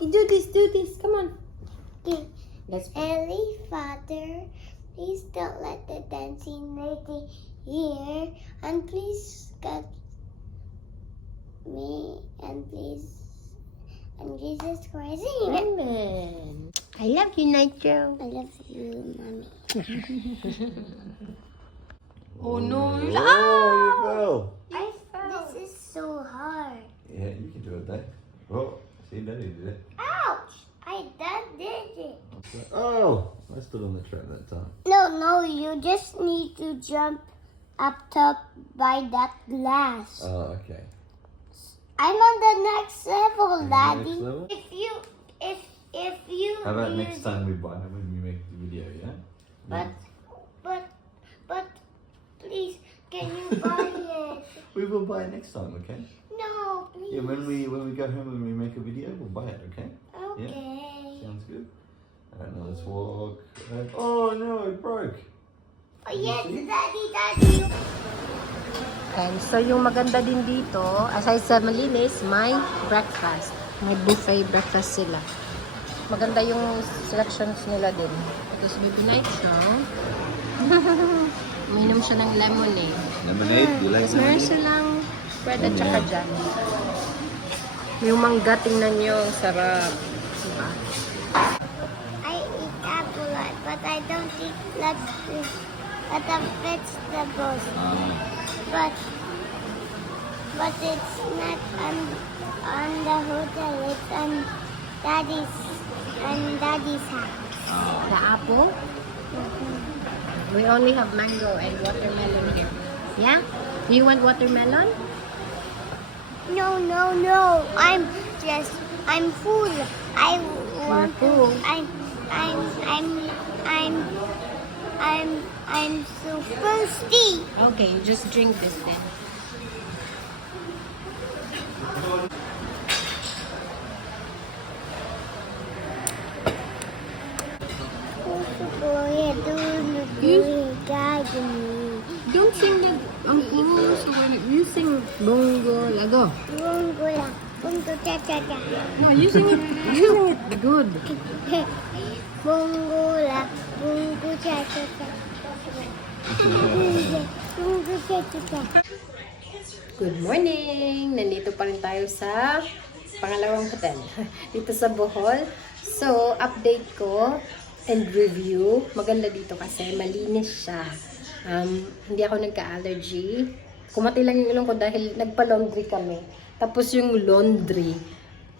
Okay, do this, do this. Come on. Okay. Let's Ellie, Father, please don't let the dancing lady hear. And please God me and please and Jesus Christ. Amen. Amen. I love you, Nitro. I love you, mommy. Oh no. Oh, you fell. I fell. This is so hard. Yeah, you can do it, Dad. Oh, see, did it. Ouch! I done did it. Oh, I stood on the track that time. No, no, you just need to jump up top by that glass. Oh, okay. I'm on the next level, On Daddy. next level? If you, if, if you. How about next time we buy it when we make the video, yeah? But, but, but, please, can you buy it? We will buy it next time, okay? No, please. Yeah, when we when we go home and we make a video, we'll buy it, okay? Okay. Sounds good. Alright, now let's walk. Uh, oh no, it broke. Oh, yes, Daddy, Daddy. And so yung maganda din dito, aside sa malinis, may breakfast. May buffet breakfast sila. Maganda yung selections nila din. Ito si Baby Nitro. Uminom siya ng lemonade. Lemonade, you like Tapos meron silang bread at saka jam. Yung mangga, tingnan nyo, ang sarap. Diba? I eat apple, but I don't eat lettuce. But the vegetables. But, but it's not on, on the hotel. It's on Daddy's, on Daddy's house. The apple, we only have mango and watermelon here. Yeah? Do you want watermelon? No, no, no. I'm just, I'm full. I want to, I'm, I'm, I'm, I'm, I'm, I'm so thirsty. Okay, just drink this then. Bongo lago. Bungo lang. Bungo cha cha cha. No, you sing it. You sing it good. Bungo lang. Bungo cha cha cha. Bungo cha cha cha. Good morning! Nandito pa rin tayo sa pangalawang hotel. Dito sa Bohol. So, update ko and review. Maganda dito kasi malinis siya. Um, hindi ako nagka-allergy. Kumati lang yung ilong ko dahil nagpa-laundry kami. Tapos yung laundry,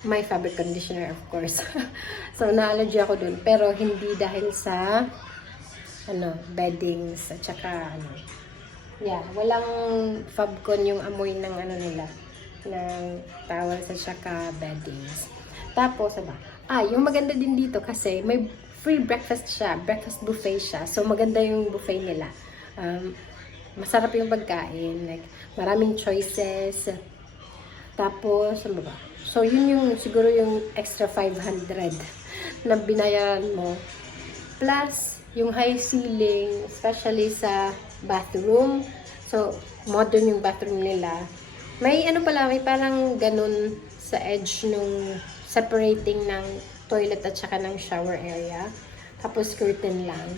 may fabric conditioner of course. so, na-allergy ako dun. Pero hindi dahil sa ano, beddings at saka ano, Yeah, walang Fabcon yung amoy ng ano nila, ng towels at saka beddings. Tapos, ano, ah, yung maganda din dito kasi may free breakfast siya, breakfast buffet siya. So, maganda yung buffet nila. Um, masarap yung pagkain, like, maraming choices. Tapos, ano ba? So, yun yung, siguro yung extra 500 na binayaran mo. Plus, yung high ceiling, especially sa bathroom. So, modern yung bathroom nila. May ano pala, may parang ganun sa edge nung separating ng toilet at saka ng shower area. Tapos curtain lang.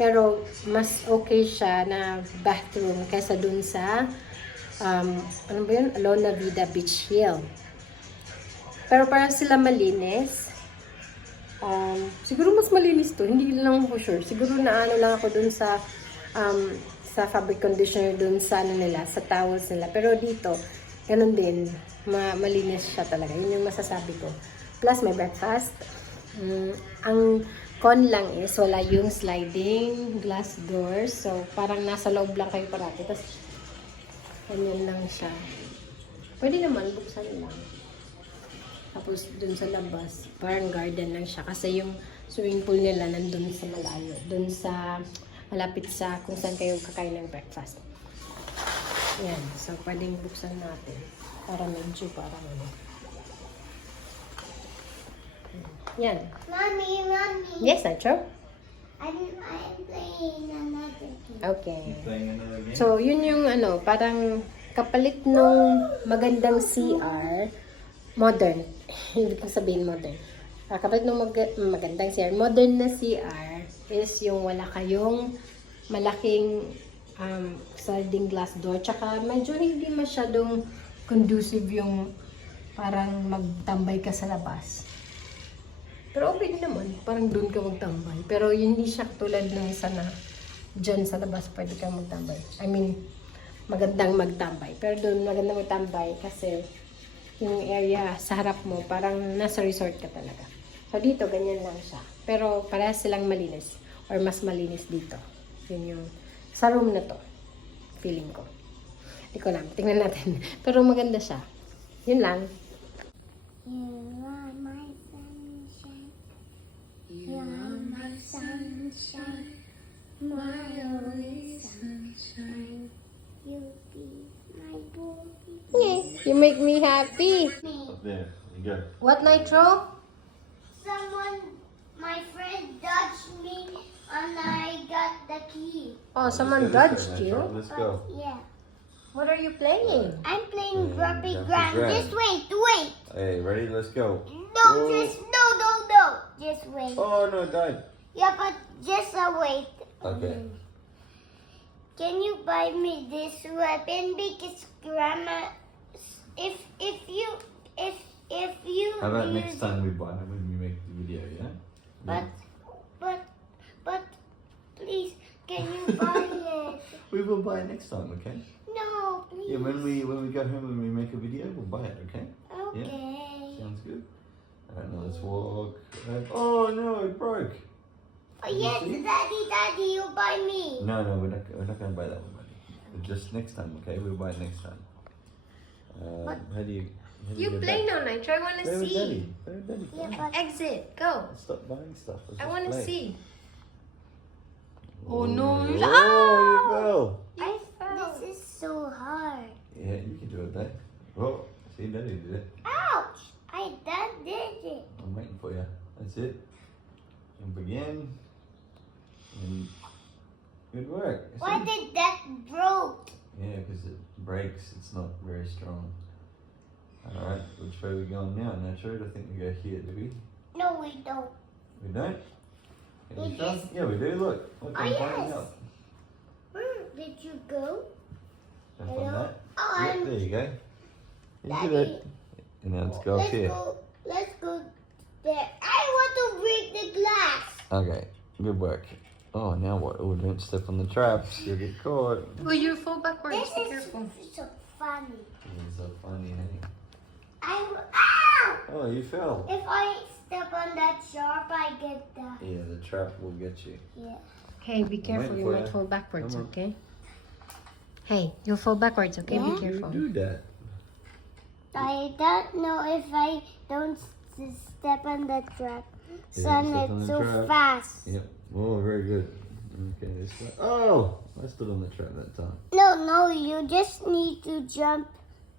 Pero, mas okay siya na bathroom kaysa dun sa um, ano ba yun? Alona Vida Beach Hill. Pero para sila malinis, Um, siguro mas malinis to, hindi lang ako sure. Siguro na ano lang ako dun sa um, sa fabric conditioner dun sa ano nila, sa towels nila. Pero dito, ganun din, ma malinis siya talaga. Yun yung masasabi ko. Plus may breakfast. Mm, ang con lang is wala yung sliding glass doors. So parang nasa loob lang kayo parati. Tapos ganyan lang siya. Pwede naman, buksan lang. Tapos dun sa labas, parang garden lang siya. Kasi yung swimming pool nila nandun sa malayo. Dun sa, malapit sa kung saan kayo kakain ng breakfast. Yan. So, pwedeng buksan natin. Para medyo parang ano. Yan. Mommy, mommy. Yes, Nacho? I'm, I'm playing another game. Okay. Playing another game? So, yun yung ano, parang kapalit nung magandang CR, modern. Ibig kong sabihin modern. Ah, kapag ng mag- magandang CR, modern na CR is yung wala kayong malaking um, sliding glass door. Tsaka medyo hindi masyadong conducive yung parang magtambay ka sa labas. Pero okay din naman. Parang doon ka magtambay. Pero hindi siya tulad ng isa na dyan sa labas pwede kang magtambay. I mean, magandang magtambay. Pero doon magandang magtambay kasi yung area sa harap mo, parang nasa resort ka talaga. So dito, ganyan lang siya. Pero parehas silang malinis. Or mas malinis dito. Yun yung, sa room na to. Feeling ko. Hindi ko alam. Tingnan natin. Pero maganda siya. Yun lang. You sunshine. My only sunshine. You be my boy. You make me happy. Me. Up there. You go. What, Nitro? Someone, my friend dodged me and I got the key. Oh, someone Let's dodged you. Let's But go. yeah. What are you playing? I'm playing Yeah, Grumpy Grumpy Grand. Grand. Just wait, wait. Hey, ready? Let's go. No, Whoa. just no, no, no. Just wait. Oh no, don't. Yeah, but just uh, wait. Okay. Can you buy me this weapon because grandma if if you if if you How about use next time we buy it when we make the video, yeah? but but but please can you buy it? We will buy it next time, okay? No, please. Yeah, when we when we go home and we make a video, we'll buy it, okay? Okay. Sounds good. Alright, now let's walk. Oh no, it broke. Oh, yes, daddy, daddy, you buy me. No, no, we're not. We're not gonna buy that one, buddy. Just next time, okay? We'll buy it next time. Um, What? how do you? How do You go play back? now, Nitro. I want to see. daddy. Play daddy. Yeah, Come on. but Exit. Go. Stop buying stuff. Let's I want to see. Oh, no. Oh, you fell. I, this is so hard. Yeah, you can do it, babe. Oh, see, daddy did it. Ouch! I done did it. I'm waiting for you. That's it. Jump again. And good work. Why did that broke? Yeah, because it breaks. It's not very strong. Alright, which way are we going now? Natural? I think we go here, do we? No, we don't. We don't? We just- Yeah, we do. Look. Look, Oh, I'm yes. up. Where hmm, did you go? Jump on that. Oh, Yep, there you go. You did Daddy. it. And now let's go let's here. go. Let's go there. I want to break the glass. Okay, good work. Oh, now what? Oh, don't step on the traps. You'll get caught. Oh, you fall backwards. This Be is so funny. It's so funny? I w- ow! Oh, you fell. If I step on that sharp, I get the Yeah, the trap will get you. yeah. Hey, be careful. You for might ya. fall backwards, okay? Hey, you'll fall backwards, okay? Yeah. Be careful. You do that. I don't know if I don't step on the trap. You Son, don't step on it's so trap. fast. Yep. Oh, very good. Okay, this way. Oh, I stood on the trap that time. No, no, you just need to jump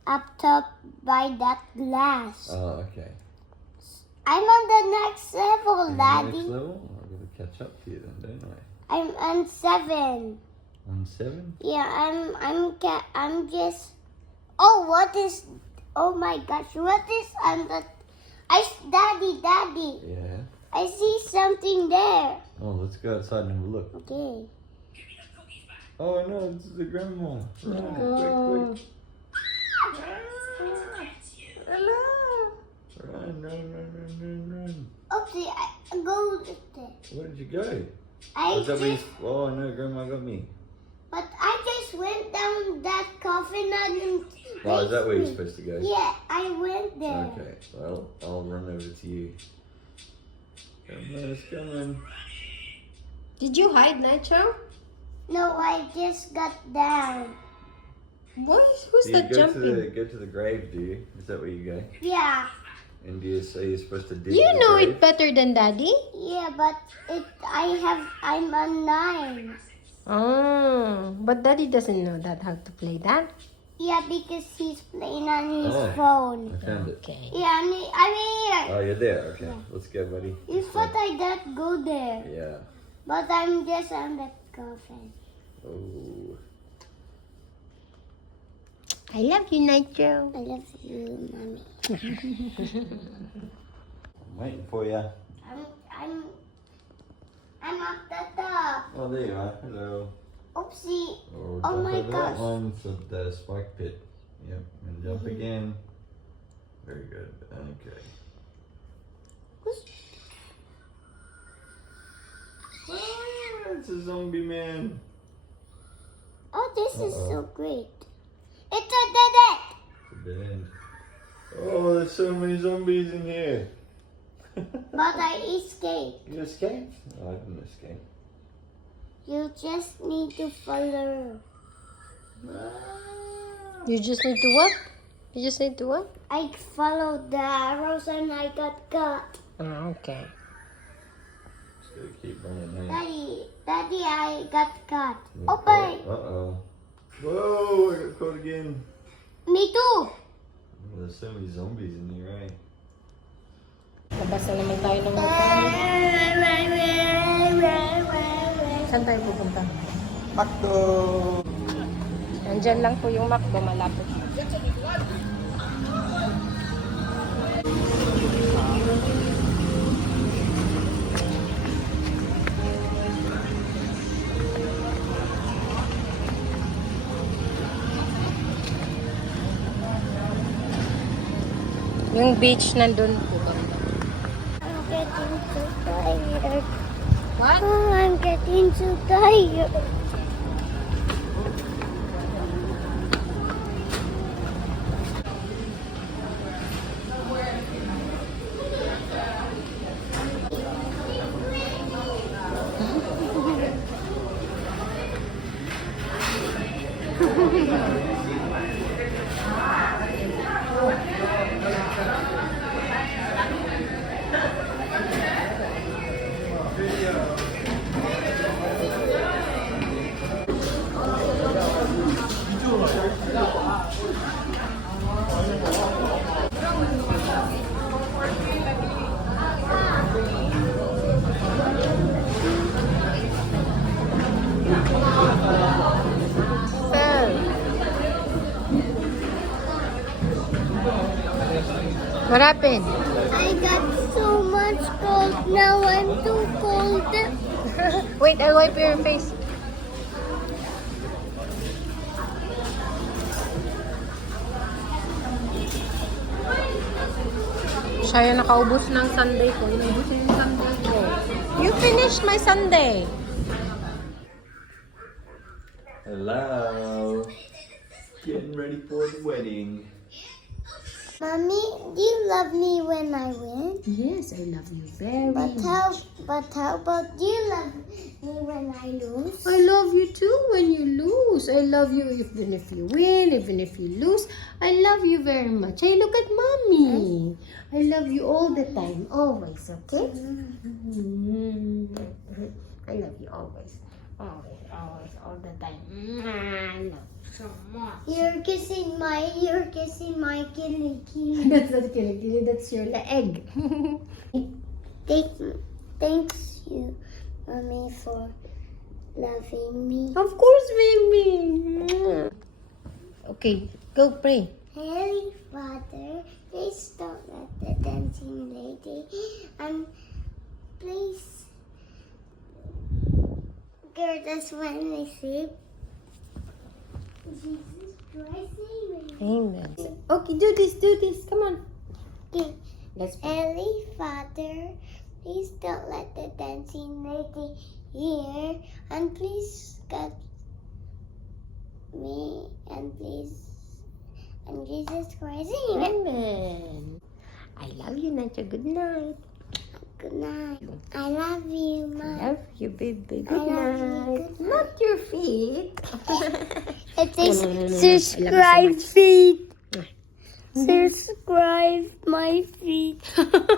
up top by that glass. Oh, okay. I'm on the next level, On the Daddy. Next level? I've got to catch up to you then, don't I? I'm on seven. On seven? Yeah, I'm. I'm. Ca- I'm just. Oh, what is? Oh my gosh, what is on the? I, Daddy, Daddy, Yeah. I see something there. Oh, let's go outside and have a look. Okay. Oh no, this is the grandma. Run, Oh. quick, quick. Run, run, run, run, run, run. Oopsie, I go there. Where did you go? I Oh, where you, just, oh no, grandma got me. but I just went down that coffin and. Oh, is that where you're supposed to go? Yeah, I went there. Okay, well, I'll run over to you. Grandma's coming. Did you hide, Nitro? No, I just got down. What? Who's Do you that go jumping? to the go to the grave? Do you? Is that where you go? Yeah, And do you say you're supposed to dig You the know grave? it better than Daddy. yeah, but it. I have. I'm on nine. Oh, but Daddy doesn't know that how to play that. Yeah, because he's playing on his Oh. phone. I found it. Okay. Yeah, I mean, I'm here. Oh, you're there. Okay, let's go, buddy. You thought I did go there, Yeah. but I'm just on the coffin. Oh. I love you, Nitro. I love you, mommy. I'm waiting for you. I'm I'm I'm up the top. Oh, there you are. Hello. Oopsie. Oh, Oh jump my over that gosh. one. So the spike pit. Yep. And jump Mhm. again. Very good. Okay. Ah, it's a zombie man. Oh, this is Uh-oh. so great. It's a dead end. It's a dead end. Oh, there's so many zombies in here. But I escaped. you escaped? Oh, I didn't escape. You just need to follow. You just need to what? You just need to what? I followed the arrows and I got caught. Oh, okay. Keep running now. Daddy, Daddy, I got cut. caught. Uh oh. Whoa, I got caught again. Me too. There's so many zombies in here, eh? Labas na naman tayo ng hotel. Saan tayo pupunta? Makdo! Nandyan lang po yung McDo, malapit. Yung beach nandun po. What? Oh, I'm getting so tired. Happened? I got so much cold. Now I'm too cold. Wait, I wipe your face. Siya yung nakaubos ng Sunday ko. Inubos yung Sunday ko. You finished my Sunday. Hello. Getting ready for the wedding. Mommy, do you love me when I win? Yes, I love you very But how, but how about do you love me when I lose? I love you too when you lose. I love you even if you win, even if you lose. I love you very much. Hey, look at mommy. I love you all the time, always, okay? Mm. I love you always. Always, always, all the time. I love you much. You're kissing my, you're kissing my kitty kitty. That's not kidding. That's your leg. Thank, thanks you, mommy, for loving me. of course, baby. Okay, go pray. Holy Father, please don't let the dancing lady and please guard us when we sleep. Amen. Amen. Okay, do this, do this. Come on. Okay. Let's pray. Holy Father, please don't let the dancing lady hear and please guard me and please and Jesus Christ, amen. Amen. I love you, Nacha. Good night. Good night. I love you, Mom. Love you, baby. I Good love you. night. Good Not your feet. it is No, no, no, no, no. I love you so subscribe much. feet. Mm. Subscribe my feet.